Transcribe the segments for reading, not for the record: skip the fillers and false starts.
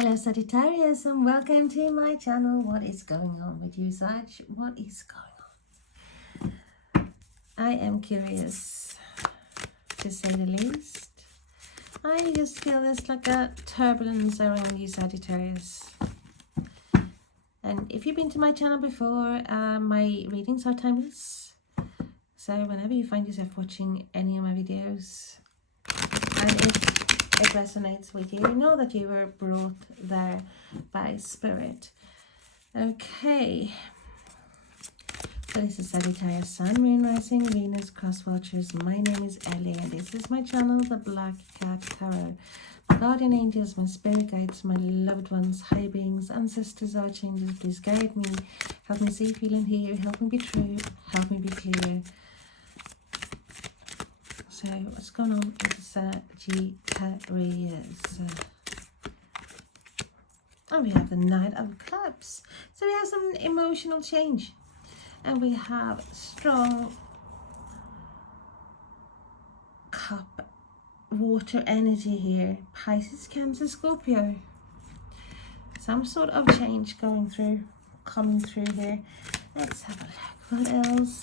Hello Sagittarius and welcome to my channel. What is going on with you, Sag? What is going on? I am curious, to say the least. I just feel there's like a turbulence around you, Sagittarius. And if you've been to my channel before, my readings are timeless. So whenever you find yourself watching any of my videos, and if it resonates with you, know that you were brought there by spirit. Okay, so this is Sagittarius Sun, Moon, Rising, Venus, Crosswatchers. My name is Ellie and this is my channel, the Black Cat Tarot. My guardian angels, my spirit guides, my loved ones, high beings, ancestors, archangels, please guide me, help me see, feel and hear, help me be true, help me be clear. So what's going on with Sagittarius? And we have the Knight of Cups. So we have some emotional change. And we have strong cup water energy here. Pisces, Cancer, Scorpio. Some sort of change coming through here. Let's have a look. What else?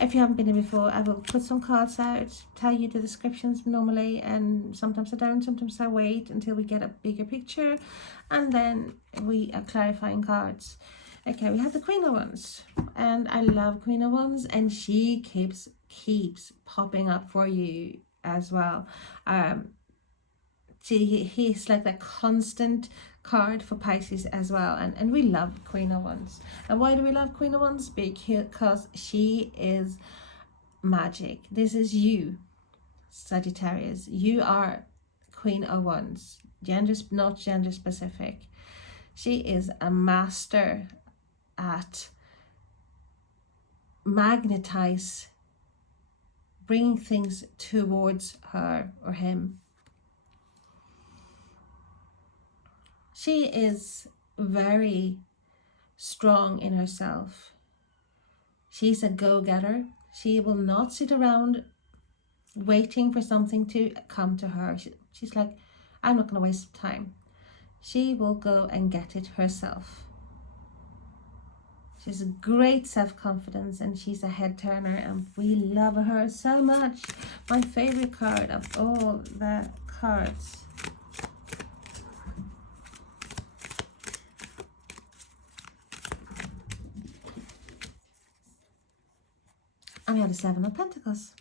If you haven't been here before, I will put some cards out, tell you the descriptions normally, and sometimes I don't, sometimes I wait until we get a bigger picture, and then we are clarifying cards. Okay, we have the Queen of Wands, and I love Queen of Wands, and she keeps popping up for you as well. He's like that constant card for Pisces as well, and we love Queen of Wands. And why do we love Queen of Wands? Because she is magic. This is you, Sagittarius. You are Queen of Wands, not gender specific. She is a master at bringing things towards her or him. She is very strong in herself. She's a go-getter. She will not sit around waiting for something to come to her. She's like, I'm not going to waste time. She will go and get it herself. She has a great self-confidence and she's a head turner and we love her so much. My favorite card of all the cards. And we have the Seven of Pentacles.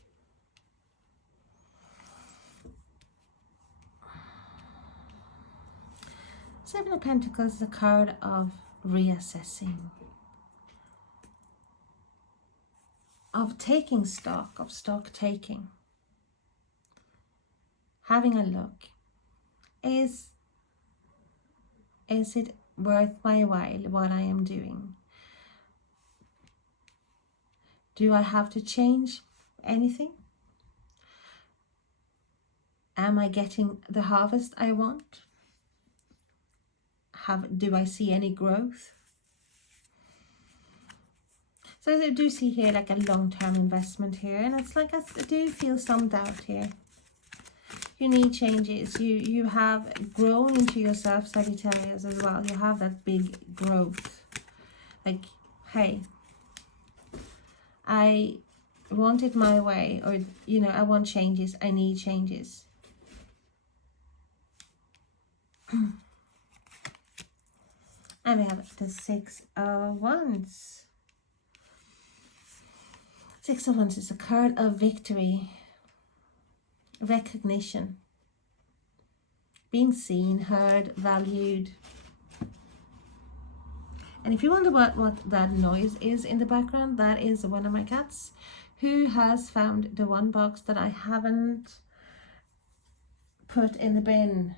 Seven of Pentacles is a card of reassessing, of taking stock, of stock taking, having a look. Is it worth my while what I am doing? Do I have to change anything? Am I getting the harvest I want? Do I see any growth? So I do see here like a long-term investment here, and it's like I do feel some doubt here. You need changes. You have grown into yourself, Sagittarius, as well. You have that big growth. Like, hey, I want it my way, or I want changes. I need changes. And we have the Six of Wands. Six of Wands is a card of victory, recognition, being seen, heard, valued. And if you wonder what that noise is in the background, that is one of my cats who has found the one box that I haven't put in the bin.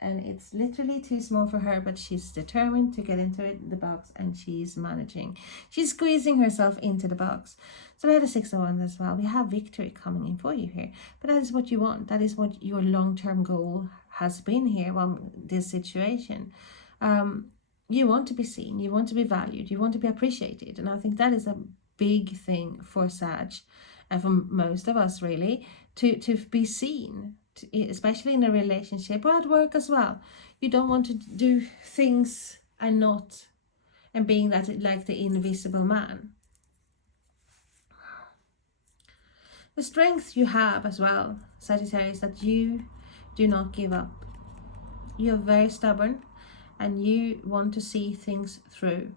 And it's literally too small for her, but she's determined to get into the box and she's managing. She's squeezing herself into the box. So we have a Six of Wands as well. We have victory coming in for you here. But that is what you want. That is what your long-term goal has been here on this situation. You want to be seen. You want to be valued. You want to be appreciated. And I think that is a big thing for Sag and for most of us, really, to be seen. especially in a relationship or at work as well. You don't want to do things and being that like the invisible man. The strength you have as well, Sagittarius, that you do not give up. You're very stubborn and you want to see things through.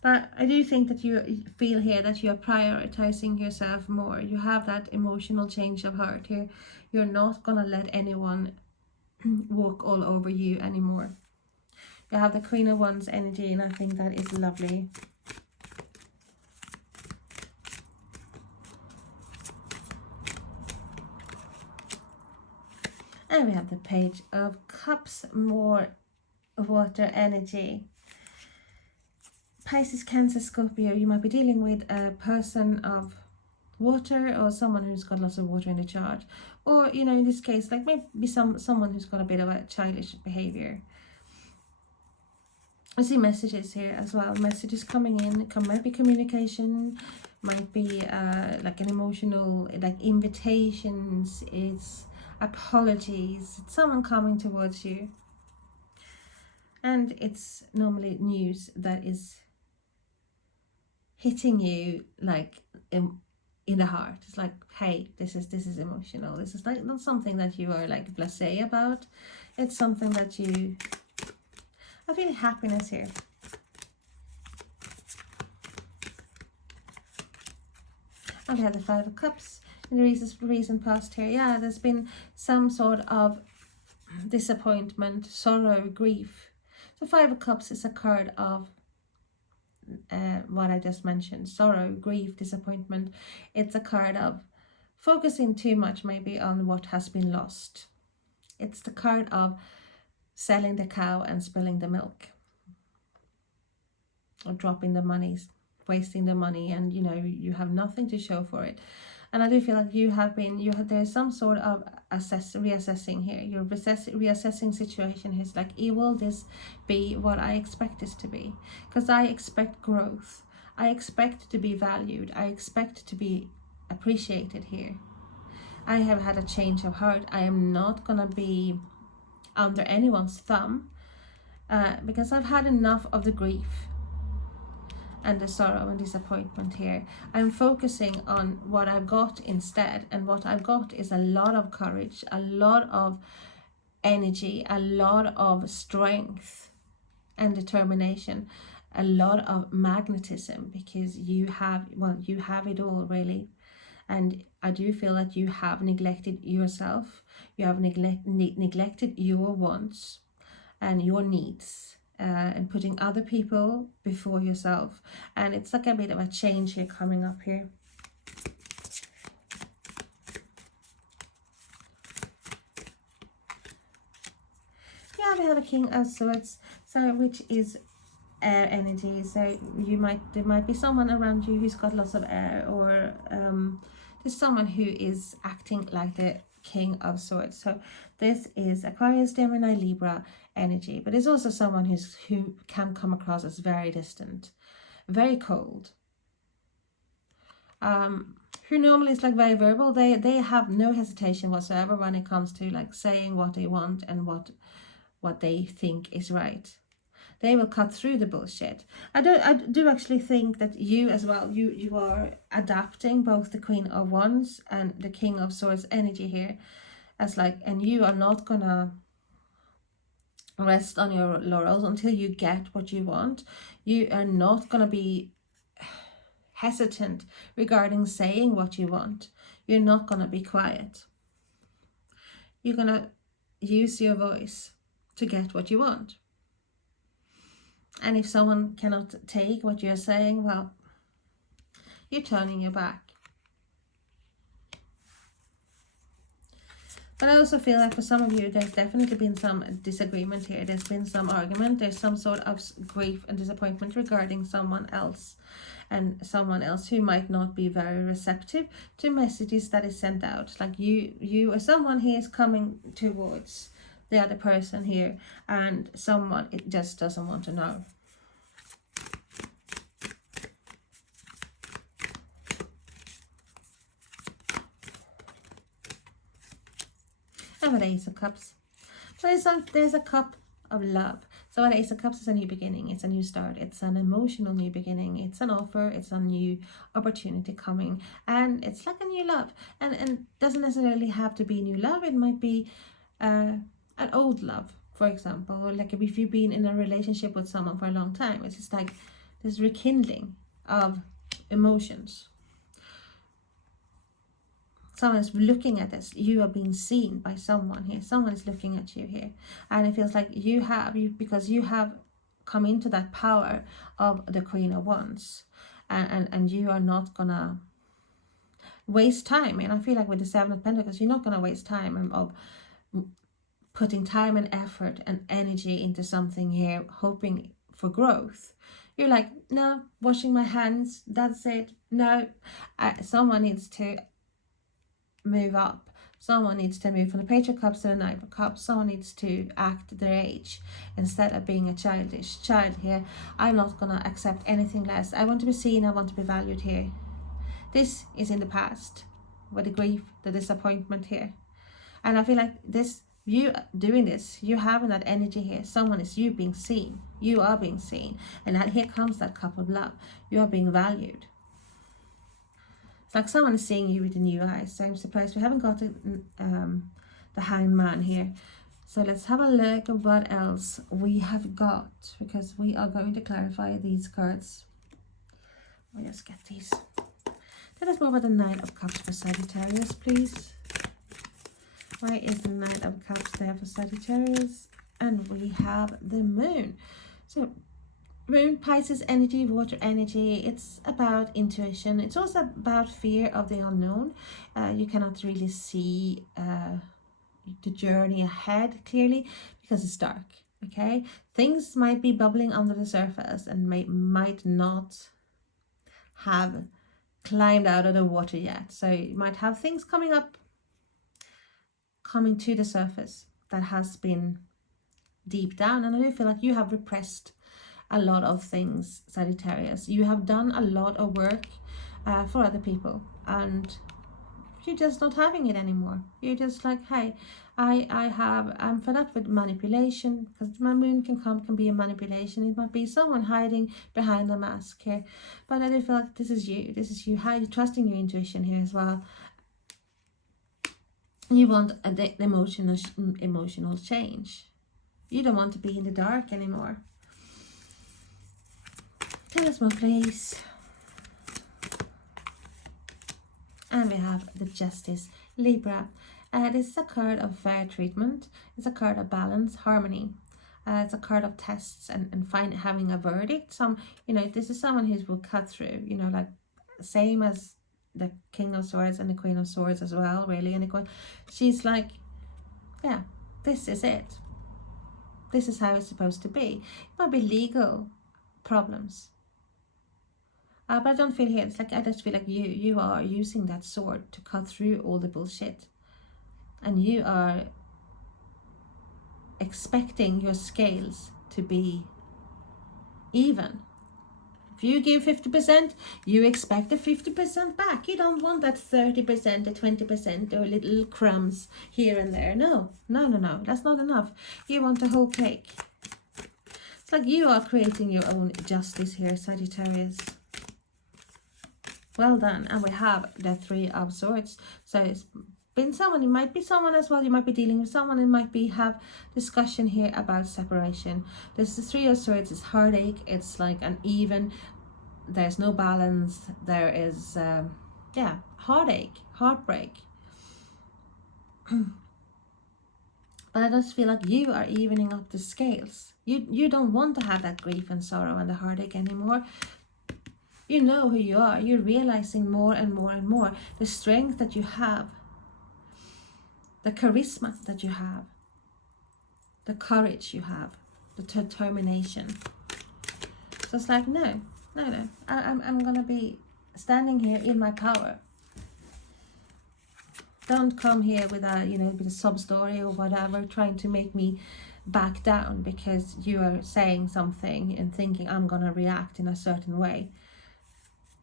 But I do think that you feel here that you're prioritizing yourself more. You have that emotional change of heart here. You're not going to let anyone walk all over you anymore. You have the Queen of Wands energy, and I think that is lovely. And we have the Page of Cups, more water energy. Pisces, Cancer, Scorpio, you might be dealing with a person of water or someone who's got lots of water in the chart. Or, you know, in this case, like maybe someone who's got a bit of a childish behavior. I see messages here as well. Messages coming in. Might be communication. Might be like an emotional, like invitations. It's apologies. It's someone coming towards you. And it's normally news that is hitting you like in the heart. It's like, hey, this is emotional. This is like not something that you are like blasé about. It's something that you, I feel happiness here. And we have the Five of Cups in the recent past here. Yeah, there's been some sort of disappointment, sorrow, grief. So Five of Cups is a card of what I just mentioned, sorrow, grief, disappointment. It's a card of focusing too much maybe on what has been lost. It's the card of selling the cow and spilling the milk, or dropping the money, wasting the money, and you know you have nothing to show for it. And I do feel like there's some sort of reassessing here. You're reassessing situation here. It's like, will this be what I expect this to be? Because I expect growth. I expect to be valued. I expect to be appreciated here. I have had a change of heart. I am not going to be under anyone's thumb because I've had enough of the grief and the sorrow and disappointment here. I'm focusing on what I've got instead, and what I've got is a lot of courage, a lot of energy, a lot of strength and determination, a lot of magnetism, because you have it all really. And I do feel that you have neglected yourself. You have neglected your wants and your needs. And putting other people before yourself. And it's like a bit of a change here coming up here. Yeah, we have a King of Swords, so which is air energy. So there might be someone around you who's got lots of air, or there's someone who is acting like the King of Swords. So this is Aquarius, Gemini, Libra energy, but there's also someone who can come across as very distant, very cold, who normally is like very verbal. They have no hesitation whatsoever when it comes to like saying what they want and what they think is right. They will cut through the bullshit. I do actually think that you as well, you are adapting both the Queen of Wands and the King of Swords energy here, as like, and you are not gonna rest on your laurels until you get what you want. You are not gonna be hesitant regarding saying what you want. You're not gonna be quiet. You're gonna use your voice to get what you want. And if someone cannot take what you're saying, well, you're turning your back. But I also feel like for some of you, there's definitely been some disagreement here. There's been some argument. There's some sort of grief and disappointment regarding someone else. And someone else who might not be very receptive to messages that is sent out. Like you or someone here is coming towards the other person here. And someone, it just doesn't want to know. And with Ace of Cups. So there's a cup of love. So an Ace of Cups is a new beginning. It's a new start. It's an emotional new beginning. It's an offer. It's a new opportunity coming. And it's like a new love. And doesn't necessarily have to be new love. It might be an old love, for example. Or like if you've been in a relationship with someone for a long time. It's just like this rekindling of emotions. Someone is looking at this. You are being seen by someone here. Someone is looking at you here. And it feels like because you have come into that power of the Queen of Wands. And you are not going to waste time. And I feel like with the Seven of Pentacles, you're not going to waste time of putting time and effort and energy into something here, hoping for growth. You're like, no, washing my hands, that's it. No, someone needs to move up. Someone needs to move from the Page of Cups to the Knight of Cups. Someone needs to act their age instead of being a childish child here. I'm not going to accept anything less. I want to be seen. I want to be valued here. This is in the past with the grief, the disappointment here. And I feel like you doing this, you having that energy here. Someone is you being seen. You are being seen. And here comes that cup of love. You are being valued. It's like someone is seeing you with the new eyes. So I'm surprised we haven't got the Hanged Man here. So let's have a look at what else we have got, because we are going to clarify these cards. I'll just get these. Tell us more about the Knight of Cups for Sagittarius, please. Why is the Knight of Cups there for Sagittarius? And we have the Moon. So Moon, Pisces energy, water energy. It's about intuition. It's also about fear of the unknown. You cannot really see the journey ahead clearly because it's dark. Okay, things might be bubbling under the surface and might not have climbed out of the water yet. So you might have things coming to the surface that has been deep down. And I do feel like you have repressed a lot of things, Sagittarius. You have done a lot of work for other people, and you're just not having it anymore. You're just like, hey, I'm fed up with manipulation, because my Moon can be a manipulation. It might be someone hiding behind the mask here, but I do feel like this is you. How you're trusting your intuition here as well. You want the emotional change. You don't want to be in the dark anymore. Tell us more, please. And we have the Justice, Libra. This is a card of fair treatment. It's a card of balance, harmony. It's a card of tests and having a verdict. This is someone who will cut through. Like same as the King of Swords and the Queen of Swords as well. Really, and she's like, yeah, this is it. This is how it's supposed to be. It might be legal problems. But I don't feel here. It's like I just feel like you are using that sword to cut through all the bullshit, and you are expecting your scales to be even. If you give 50%, you expect the 50% back. You don't want that 30%, the 20%, or little crumbs here and there. No. That's not enough. You want the whole cake. It's like you are creating your own justice here, Sagittarius. Well done. And we have the Three of Swords. So it's been someone, it might be someone as well. You might be dealing with someone. It might be have discussion here about separation. This the Three of Swords is heartache. It's like uneven. There's no balance. There is heartache, heartbreak. But I just feel like you are evening up the scales. You don't want to have that grief and sorrow and the heartache anymore. You know who you are. You're realizing more and more and more the strength that you have, the charisma that you have, the courage you have, the determination. So it's like, no. I'm gonna be standing here in my power. Don't come here with a sub story or whatever, trying to make me back down because you are saying something and thinking I'm gonna react in a certain way.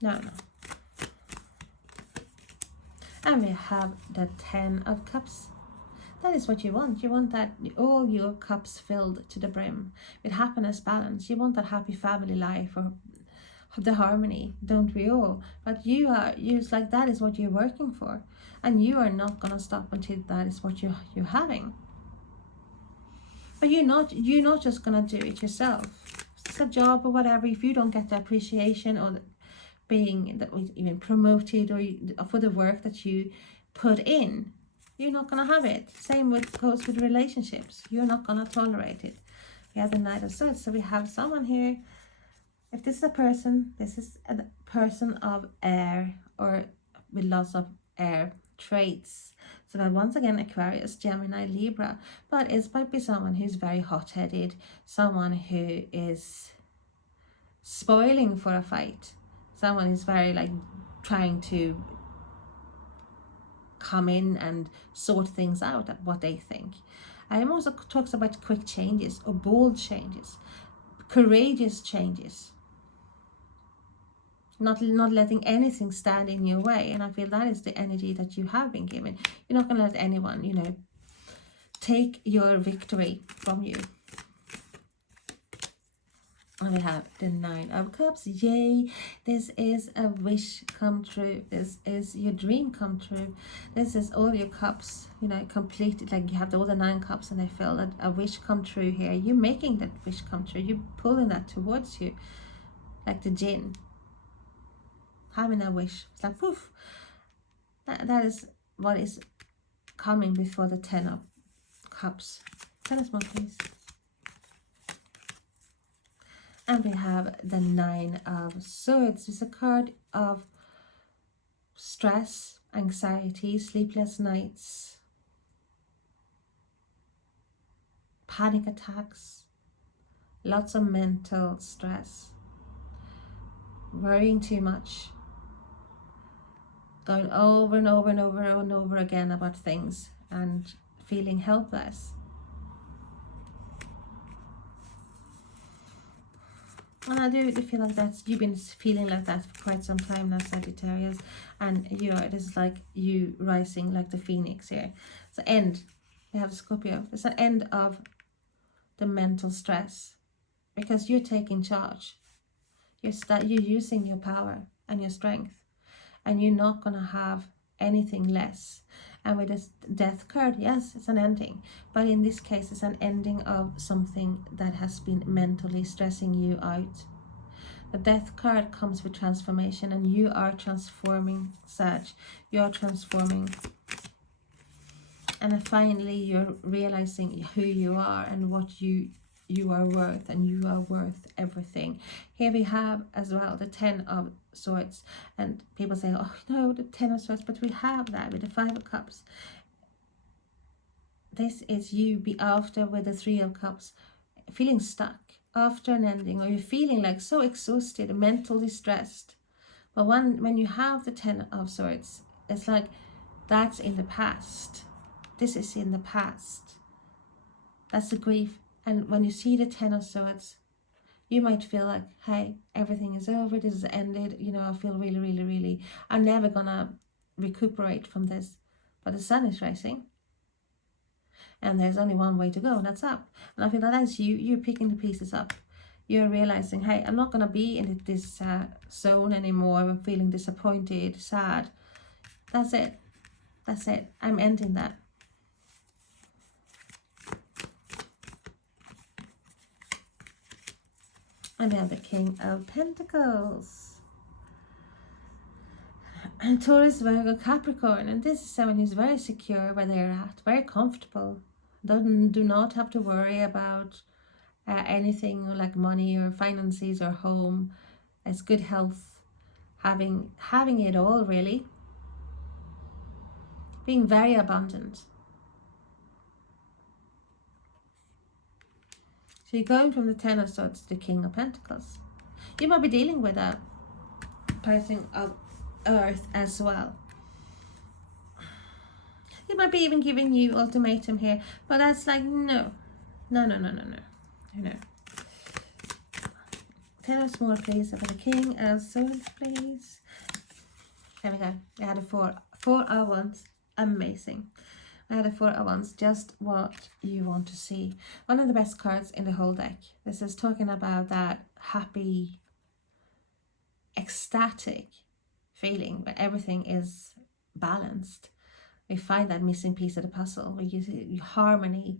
No. And we have the Ten of Cups. That is what you want. You want that all your cups filled to the brim with happiness, balance. You want that happy family life, or the harmony, don't we all? But it's like that is what you're working for, and you are not gonna stop until that is what you're having. But you're not just gonna do it yourself. It's a job or whatever. If you don't get the appreciation or being even promoted or for the work that you put in, you're not gonna have it. Same goes with relationships. You're not gonna tolerate it. We have the Knight of Swords, so we have someone here. If this is a person, this is a person of air or with lots of air traits. So that once again, Aquarius, Gemini, Libra, but it might be someone who's very hot-headed, someone who is spoiling for a fight, someone who's very like trying to come in and sort things out at what they think. Also talks about quick changes or bold changes, courageous changes. Not letting anything stand in your way. And I feel that is the energy that you have been given. You're not going to let anyone, take your victory from you. And we have the Nine of Cups. Yay! This is a wish come true. This is your dream come true. This is all your cups, completed. Like you have all the 9 cups and they feel a wish come true here. You're making that wish come true. You're pulling that towards you. Like the Jinn. Having a wish. It's like poof. That is what is coming before the 10 of Cups. Tell us more, please. And we have the 9 of Swords. It's a card of stress, anxiety, sleepless nights, panic attacks, lots of mental stress, worrying too much, going over and over and over and over again about things and feeling helpless. And I do feel like you've been feeling like that for quite some time now, Sagittarius. And it is like you rising like the phoenix here. It's the end. We have Scorpio. It's the end of the mental stress. Because you're taking charge. You're using your power and your strength. And you're not going to have anything less. And with this Death card, yes, it's an ending. But in this case, it's an ending of something that has been mentally stressing you out. The Death card comes with transformation, and you are transforming, Sag. You are transforming. And then finally, you're realizing who you are and what you are worth, and you are worth everything. Here we have as well the 10 of Swords, and people say, oh no, the 10 of Swords, but we have that with the 5 of Cups. This is you be after with the 3 of Cups, feeling stuck after an ending, or you're feeling like so exhausted, mentally stressed. But when you have the 10 of Swords, it's like that's in the past. This is in the past. That's the grief. And when you see the 10 of Swords, you might feel like, hey, everything is over, this is ended, I feel really, really, really, I'm never gonna recuperate from this. But the sun is rising. And there's only one way to go, and that's up. And I feel that's you're picking the pieces up. You're realizing, hey, I'm not gonna be in this zone anymore. I'm feeling disappointed, sad. That's it. That's it. I'm ending that. And we have the King of Pentacles. And Taurus, Virgo, Capricorn. And this is someone who's very secure where they're at, very comfortable. Do not have to worry about anything like money or finances or home. It's good health. Having it all, really. Being very abundant. So you're going from the 10 of Swords to the King of Pentacles. You might be dealing with a person of Earth as well. He might be even giving you ultimatum here, but that's like no. Tell us more, please, about the King of Swords, please. There we go. We had a 4 of Wands. Amazing. I had a Four of Wands, just what you want to see. One of the best cards in the whole deck. This is talking about that happy, ecstatic feeling where everything is balanced. We find that missing piece of the puzzle where you see harmony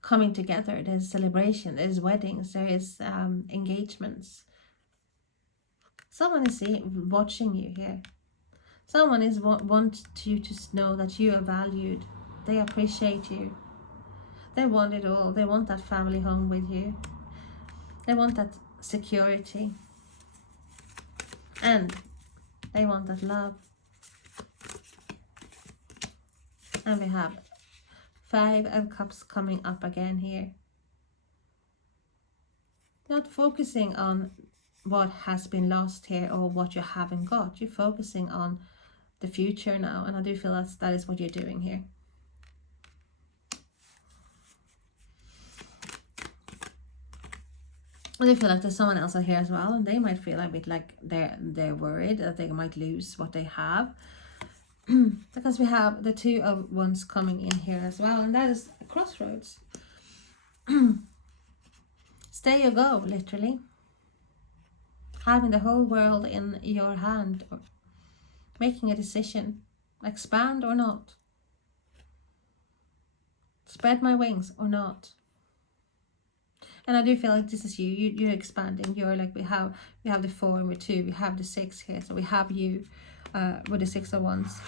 coming together. There's celebration, there's weddings, there is engagements. Someone is watching you here. Someone is want you to know that you are valued. They appreciate you. They want it all. They want that family home with you. They want that security. And they want that love. And we have Five of Cups coming up again here. Not focusing on what has been lost here or what you haven't got. You're focusing on the future now, and I do feel that is what you're doing here. I do feel like there's someone else out here as well, and they might feel a bit like they're worried that they might lose what they have. Because we have the Two of Wands coming in here as well, and that is a crossroads. Stay or go, literally. Having the whole world in your hand, or making a decision. Expand or not. Spread my wings or not. And I do feel like this is you're expanding. You're like, we have the 4 and the 2, we have the 6 here, so we have you with the 6 of Wands.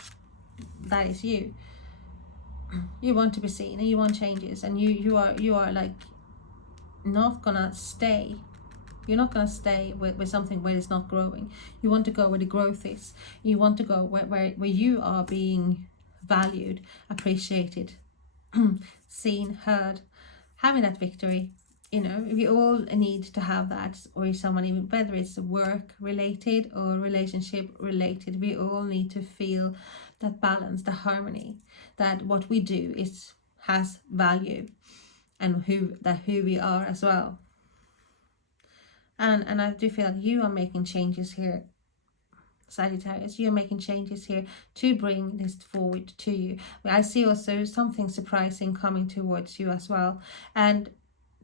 That is you. You want to be seen and you want changes, and you are like not gonna stay. You're not gonna stay with something where it's not growing. You want to go where the growth is. You want to go where you are being valued, appreciated, seen, heard, having that victory. You know, we all need to have that, or someone, even whether it's work related or relationship related, we all need to feel that balance, the harmony, that what we do has value, and who we are as well. And I do feel like you are making changes here, Sagittarius. You're making changes here to bring this forward to you. I see also something surprising coming towards you as well. And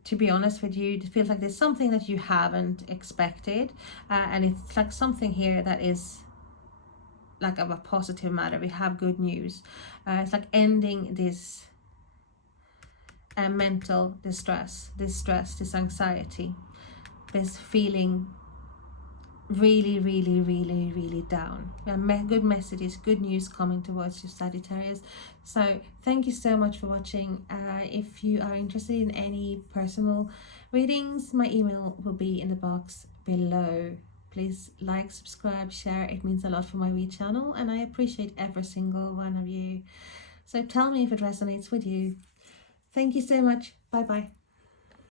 to be honest with you, it feels like there's something that you haven't expected. And it's like something here that is like of a positive matter. We have good news. It's like ending this mental distress, this anxiety, this feeling really down. We have good messages, good news coming towards you, Sagittarius. So thank you so much for watching. If you are interested in any personal readings, my email will be in the box below. Please like, subscribe, share. It means a lot for my wee channel, and I appreciate every single one of you. So tell me if it resonates with you. Thank you so much. Bye bye.